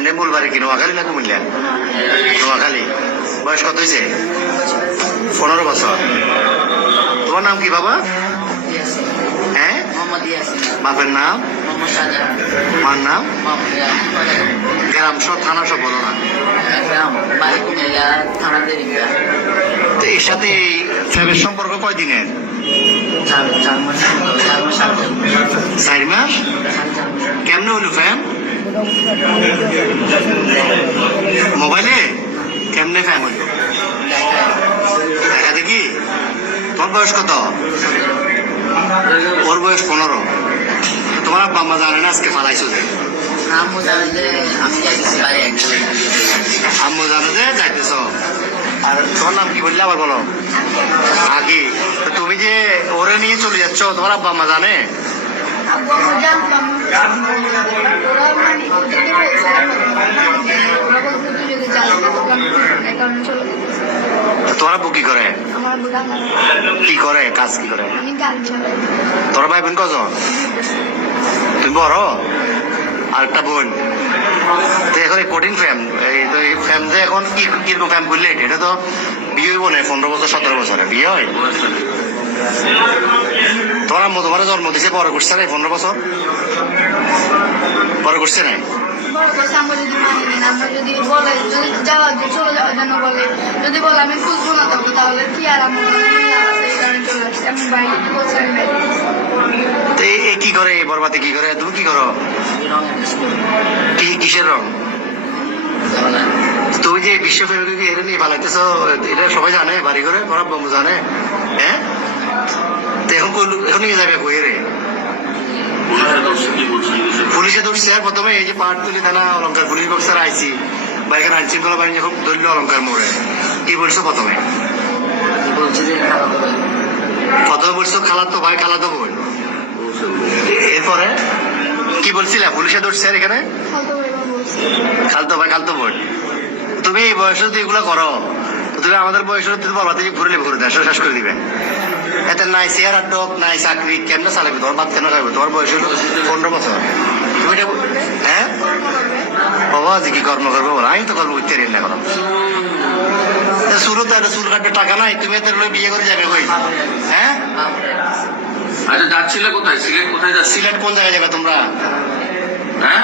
পানিকর তালতলা বাড়ি। কি নোয়াখালী না কুমিল্লা? নোয়াখালী। বয়স কত হয়েছে? পনেরো বছর। তোমার নাম কি বাবা? হ্যাঁ? বাপের নাম? মার নাম? গ্রাম সব থানা সব বলো না। এর সাথে এই ফ্যামের সম্পর্ক কয় দিনের চার মাস কেমনে হইল ফ্যাম? মোবাইলে? কেমনে ফ্যাম হইল দেখা দেখি? তোমার বয়স কত? ওর বয়স পনেরো। তোমার আব্বা আম্মা জানে না আজকে ফালাইছো যে? আম্মু জানে যে আমি যাইতেছি বাড়ি আম্মু জানে যে যাইতেছ। আর তোমার নাম কি বললে আবার বলো? আগে। তুমি যে ওরে নিয়ে চলে যাচ্ছ তোমার আব্বা আম্মা জানে? আব্বু আম্মু জানতাম ওরা ওদেরকে বলছে ওরা বলছে তুই যদি যাস না তখন এই কারণে চলে গেছে। তো তোমার আব্বু কি করে। কি করে কাজ কি করে তোরা তোর ভাই বোন কজন তুমি বড় আর একটা বোন এখন এই কঠিন ফ্যাম এই তো এই ফ্যাম যে এখন কি কীরকম ফ্যাম করলে এটা? তো বিয়ে হইব না পনেরো বছর সতেরো বছরে। বিয়ে হয়? তোমার আম্মু তোমার জন্ম দিছে বড় করছে না পনেরো বছর? বড় করছে না? যদি মানি যদি বলে আমি খুঁজবো না তবে তাহলে কি আর আমি কি করে বরবাতে কি করে? তুমি কি করো? কিসের রং? তুমি যে বিশ্ব ফেমিকে এটা নিয়ে পালাইতেছ এটা সবাই জানে বাড়ি করে তোমার বন্ধু জানে হ্যাঁ? এখন এখন নিয়ে যাবে কই রে পুলিশে ধরছে প্রথমে এই যে পাহাড়তলি থানা অলঙ্কার পুলিশ অফিসার আইসি বা এখানে আইন শৃঙ্খলা বাহিনী যখন ধরল অলঙ্কার মোড়ে কি বলছো প্রথমে? প্রথমে বলছো খালাতো ভাই খালাতো বোন। এরপরে? কি বলছিলে? পুলিশে ধরছে আর এখানে? খালতো ভাই খালতো বোন। তুমি এই বয়সে যদি এগুলো করো তুমি আমাদের বয়সে তুমি বলবা তুমি ঘুরলে ঘুরে দেয় শেষ করে দিবে। এতে নাই চেয়ার আর ডক নাই চাকরি কেন চালাবে? তোমার বাদ কেন খাবে তোমার বয়স হলো পনেরো বছর। তুমি এটা হ্যাঁ? বাবা যে কি কর্ম করব বলো? আমি তো কর্ম করতে পারি না এখন। শুরু তো একটা চুল কাটতে টাকা নাই তুমি এত বিয়ে করে যাবে কই? হ্যাঁ? আচ্ছা যাচ্ছিলে কোথায়? সিলেট কোথায় যাচ্ছিলে? সিলেট কোন জায়গায় যাবে তোমরা? হ্যাঁ?